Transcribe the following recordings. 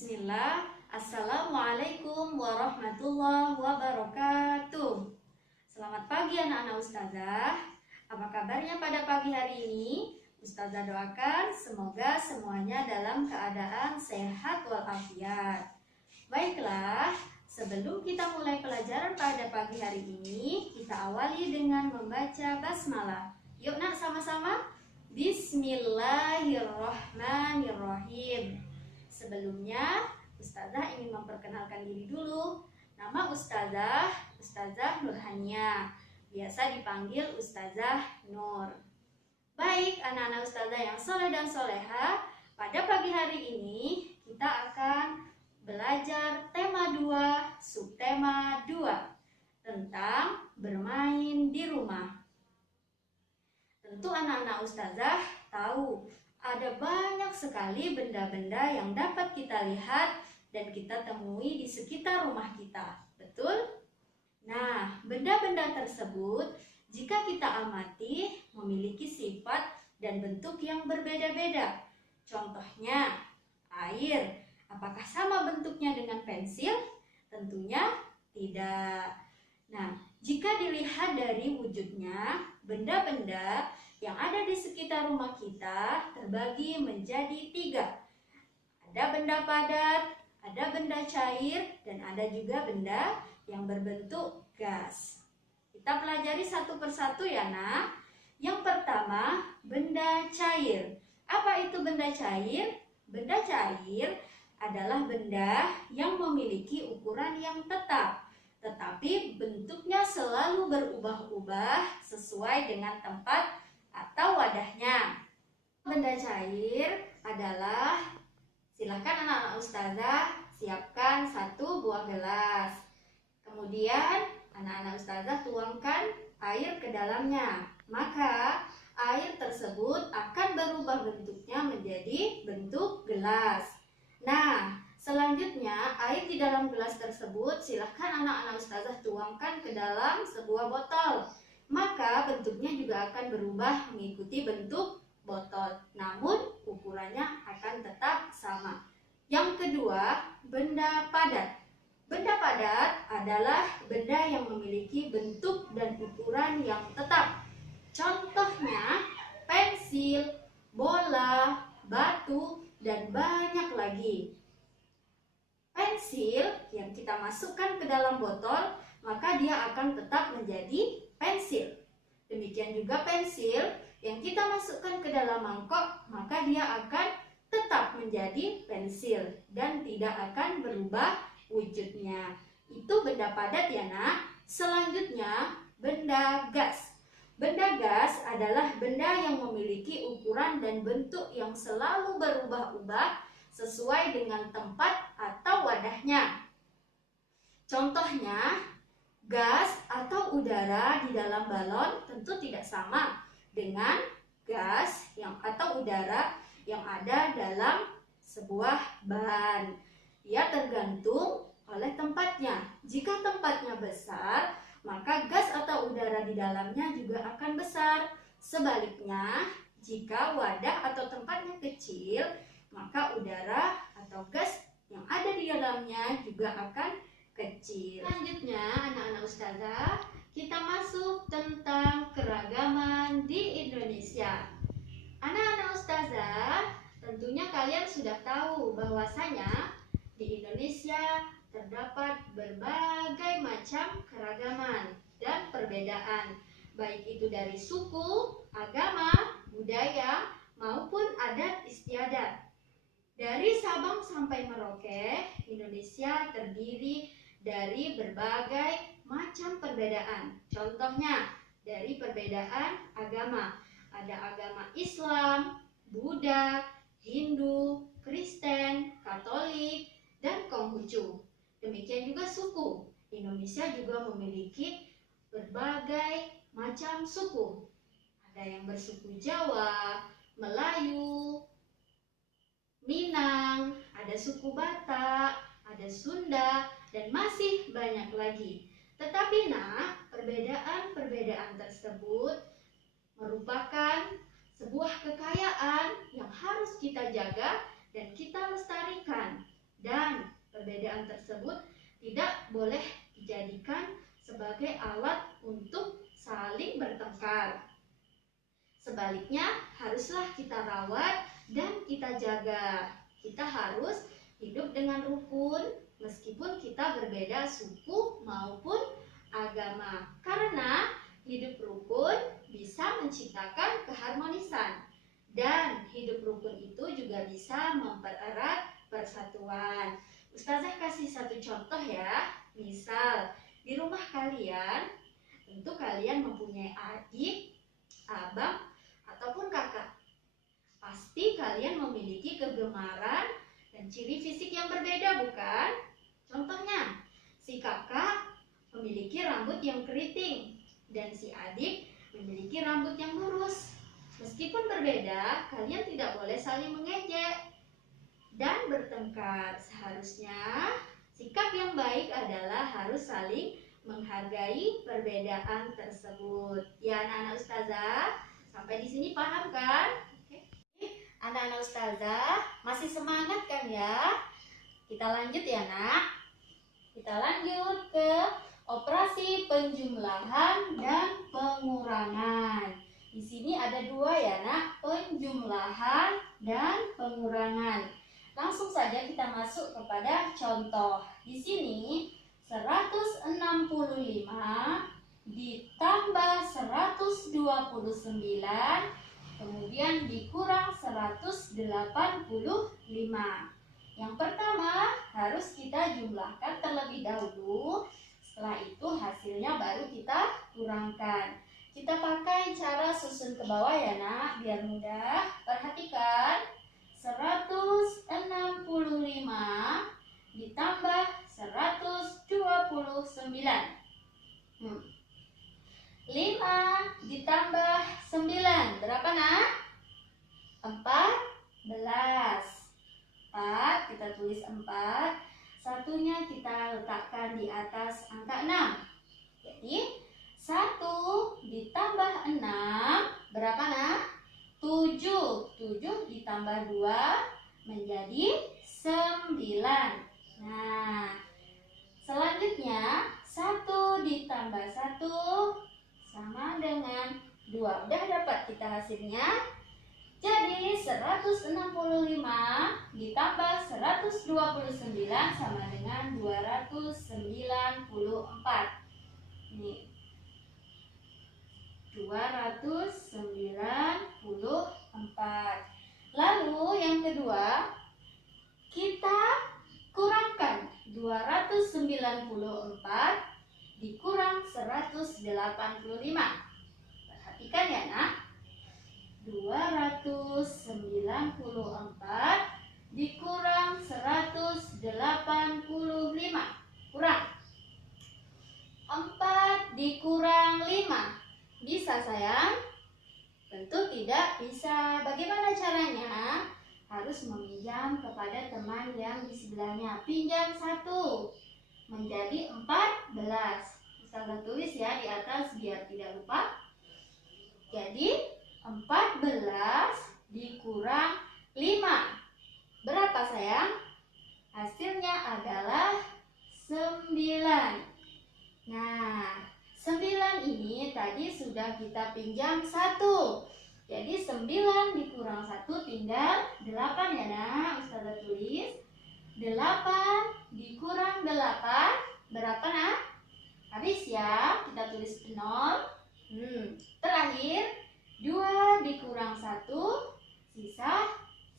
Bismillah. Assalamualaikum warahmatullahi wabarakatuh. Selamat pagi anak-anak ustazah. Apa kabarnya pada pagi hari ini? Ustazah doakan semoga semuanya dalam keadaan sehat walafiat. Baiklah, sebelum kita mulai pelajaran pada pagi hari ini, kita awali dengan membaca basmalah. Yuk nak sama-sama. Bismillahirrahmanirrahim. Sebelumnya, Ustazah ingin memperkenalkan diri dulu. Nama Ustazah Nurhania. Biasa dipanggil Ustazah Nur. Baik, anak-anak Ustazah yang soleh dan soleha, pada pagi hari ini kita akan belajar tema 2, subtema 2 tentang bermain di rumah. Tentu anak-anak Ustazah tahu ada banyak sekali benda-benda yang dapat kita lihat dan kita temui di sekitar rumah kita. Betul? Nah, benda-benda tersebut jika kita amati memiliki sifat dan bentuk yang berbeda-beda. Contohnya, air. Apakah sama bentuknya dengan pensil? Tentunya tidak. Nah, jika dilihat dari wujudnya, benda-benda yang ada di sekitar rumah kita terbagi menjadi 3. Ada benda padat, ada benda cair, dan ada juga benda yang berbentuk gas. Kita pelajari satu persatu ya nak. Yang pertama, benda cair. Apa itu benda cair? Benda cair adalah benda yang memiliki ukuran yang tetap, tetapi bentuknya selalu berubah-ubah sesuai dengan tempat atau wadahnya. Benda cair adalah, silakan anak-anak ustazah siapkan 1 buah gelas. Kemudian anak-anak ustazah tuangkan air ke dalamnya. Maka air tersebut akan berubah bentuknya menjadi bentuk gelas. Nah, selanjutnya air di dalam gelas tersebut silakan anak-anak ustazah tuangkan ke dalam sebuah botol. Maka bentuknya juga akan berubah mengikuti bentuk botol, namun ukurannya akan tetap sama. Yang kedua, benda padat. Benda padat adalah benda yang memiliki bentuk dan ukuran yang tetap. Contohnya, pensil, bola, batu, dan banyak lagi. Pensil yang kita masukkan ke dalam botol, maka dia akan tetap menjadi pensil. Demikian juga pensil yang kita masukkan ke dalam mangkok, maka dia akan tetap menjadi pensil dan tidak akan berubah wujudnya. Itu benda padat ya nak. Selanjutnya, benda gas. Benda gas adalah benda yang memiliki ukuran dan bentuk yang selalu berubah-ubah sesuai dengan tempat atau wadahnya. Contohnya, gas atau udara di dalam balon tentu tidak sama dengan gas atau udara yang ada dalam sebuah ban. Ia tergantung oleh tempatnya. Jika tempatnya besar, maka gas atau udara di dalamnya juga akan besar. Sebaliknya, jika wadah atau tempatnya kecil, maka udara atau gas yang ada di dalamnya juga akan kecil. Selanjutnya, anak-anak ustazah, kita masuk tentang keragaman di Indonesia. Anak-anak ustazah, tentunya kalian sudah tahu bahwasanya di Indonesia terdapat berbagai macam keragaman dan perbedaan, baik itu dari suku, agama, budaya, maupun adat istiadat. Dari Sabang sampai Merauke, Indonesia terdiri dari berbagai macam perbedaan. Contohnya, dari perbedaan agama. Ada agama Islam, Buddha, Hindu, Kristen, Katolik, dan Konghucu. Demikian juga suku. Indonesia juga memiliki berbagai macam suku. Ada yang bersuku Jawa, Melayu, Minang, ada suku Batak, ada Sunda, dan masih banyak lagi. Tetapi nak, perbedaan-perbedaan tersebut merupakan sebuah kekayaan yang harus kita jaga dan kita lestarikan. Dan perbedaan tersebut tidak boleh dijadikan sebagai alat untuk saling bertengkar. Sebaliknya, haruslah kita rawat dan kita jaga. Kita harus hidup dengan rukun meskipun kita berbeda suku maupun agama. Karena hidup rukun bisa menciptakan keharmonisan. Dan hidup rukun itu juga bisa mempererat persatuan. Ustazah kasih satu contoh ya. Misal, di rumah kalian, tentu kalian mempunyai adik, abang, ataupun kakak. Pasti kalian memiliki kegemaran dan ciri fisik yang berbeda, bukan? Contohnya, si kakak memiliki rambut yang keriting dan si adik memiliki rambut yang lurus. Meskipun berbeda, kalian tidak boleh saling mengejek dan bertengkar. Seharusnya sikap yang baik adalah harus saling menghargai perbedaan tersebut. Ya, anak-anak ustazah, sampai di sini paham kan? Oke. Anak-anak ustazah masih semangat kan ya? Kita lanjut ya, Nak. Kita lanjut ke operasi penjumlahan dan pengurangan. Di sini ada dua ya, Nak, penjumlahan dan pengurangan. Langsung saja kita masuk kepada contoh. Di sini 165 ditambah 129 kemudian dikurang 185. Yang pertama harus kita jumlahkan terlebih dahulu. Setelah itu hasilnya baru kita kurangkan. Kita pakai cara susun ke bawah ya, Nak, biar mudah. Perhatikan, 165 ditambah 129. 5 ditambah 9. Berapa, Nak? 14. 4, kita tulis 4. Satunya kita letakkan di atas angka 6. Jadi 1 ditambah 6 berapa, Nak? 7. 7 ditambah 2 menjadi 9. Nah, selanjutnya 1 ditambah 1 sama dengan 2. Udah dapat kita hasilnya. Jadi 165 ditambah 129 sama dengan 294. Ini 294. Lalu yang kedua, kita kurangkan 294 dikurang 185. Perhatikan ya, Nak. 294 dikurang 185. Kurang 4 dikurang 5. Bisa, sayang? Tentu tidak bisa. Bagaimana caranya? Harus meminjam kepada teman yang di sebelahnya. Pinjam 1 menjadi 14. Ustazah tulis ya di atas biar tidak lupa. Jadi 14 dikurang 5. Berapa, sayang? Hasilnya adalah 9. Nah, 9 ini tadi sudah kita pinjam 1. Jadi 9 dikurang 1 tinggal 8 ya, Nak. Ustazah tulis 8 dikurang 8 berapa, Nak? Habis ya, kita tulis 0. Terakhir 2 dikurang 1 sisa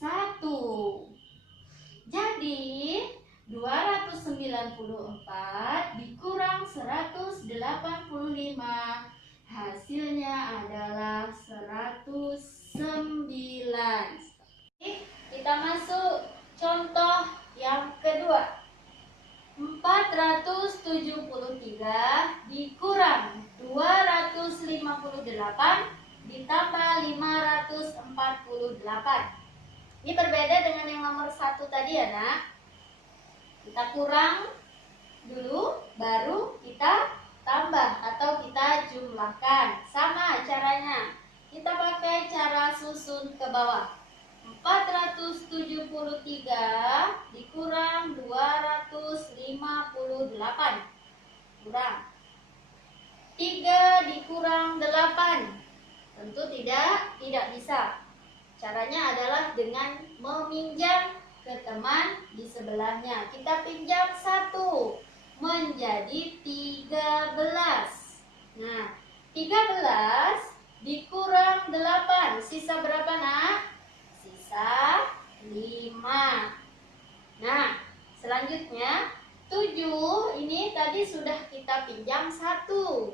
1. Jadi 294 dikurang 185 hasilnya adalah 109. Kita masuk contoh yang kedua. 473 dikurang 258 ditambah 548. Ini berbeda dengan yang nomor 1 tadi ya, Nak. Kita kurang dulu, baru kita tambah atau kita jumlahkan. Sama caranya. Kita pakai cara susun ke bawah. 473 dikurang 258 Kurang. 3 dikurang 8. Tentu tidak bisa. Caranya adalah dengan meminjam ke teman di sebelahnya. Kita pinjam 1 menjadi 13. Nah, 13 dikurang 8. Sisa berapa, Nak? Sisa 5. Nah, selanjutnya 7 ini tadi sudah kita pinjam 1.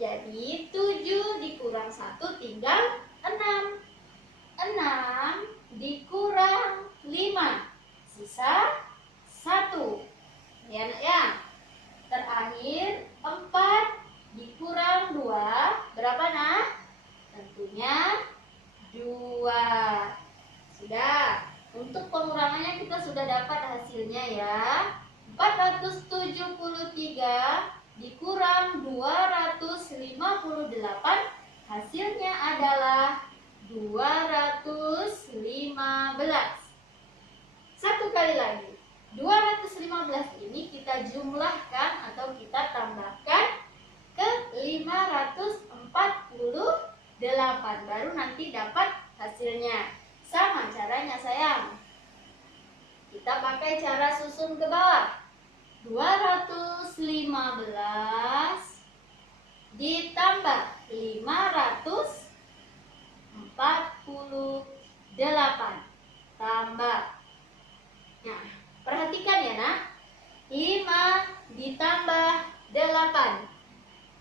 Jadi 7 dikurang 1 tinggal 6. 6 dikurang 5. Sisa 1. Ya, Nak ya. Terakhir 4 dikurang 2. Berapa, Nak? Tentunya 2. Sudah. Untuk pengurangannya kita sudah dapat hasilnya ya. 473 dikurang 258, hasilnya adalah 215. Satu kali lagi. 215 ini kita jumlahkan atau kita tambahkan ke 548. Baru nanti dapat hasilnya. Sama caranya, sayang. Kita pakai cara susun ke bawah. 215 ditambah 548 tambah. Nah, perhatikan ya, Nak. 5 ditambah 8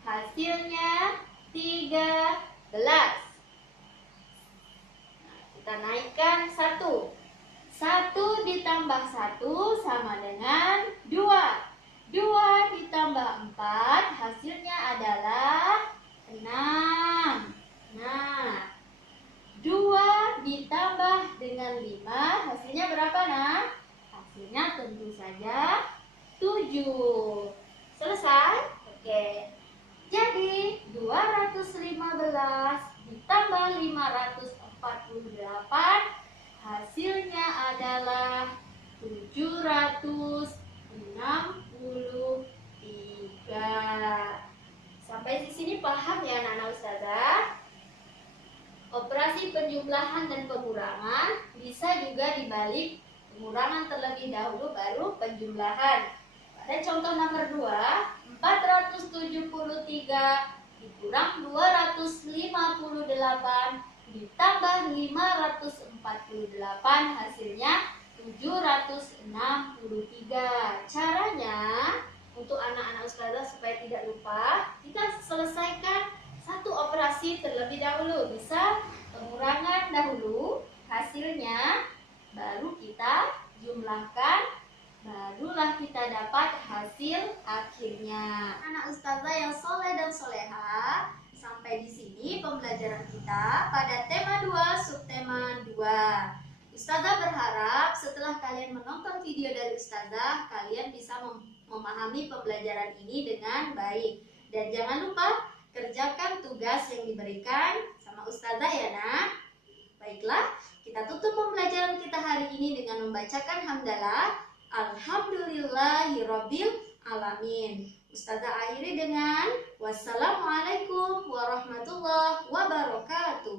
hasilnya 13. Nah, kita naikkan 1. 1 ditambah 1 sama dengan 2. 2 ditambah 4 hasilnya adalah 6. Nah, 2 ditambah dengan 5 hasilnya berapa, Nak? Hasilnya tentu saja 7. Selesai? Oke. Jadi 215 ditambah 548 hasilnya adalah 763. Sampai di sini paham ya, anak-anak ustazah? Operasi penjumlahan dan pengurangan bisa juga dibalik pengurangan terlebih dahulu baru penjumlahan. Pada contoh nomor 2, 473 dikurang 258 ditambah 548 hasilnya 763. Caranya untuk anak-anak ustazah supaya tidak lupa, kita selesaikan satu operasi terlebih dahulu. Bisa pengurangan dahulu hasilnya, baru kita jumlahkan, barulah kita dapat hasil akhirnya. Anak ustazah yang soleh dan soleha, sampai di sini pembelajaran kita pada tema 2, subtema 2. Ustazah berharap setelah kalian menonton video dari ustazah, kalian bisa memahami pembelajaran ini dengan baik. Dan jangan lupa kerjakan tugas yang diberikan sama ustazah ya, Nak. Baiklah, kita tutup pembelajaran kita hari ini dengan membacakan hamdalah. Alhamdulillahirabbil alamin. Ustazah akhiri dengan wassalamualaikum warahmatullahi wabarakatuh.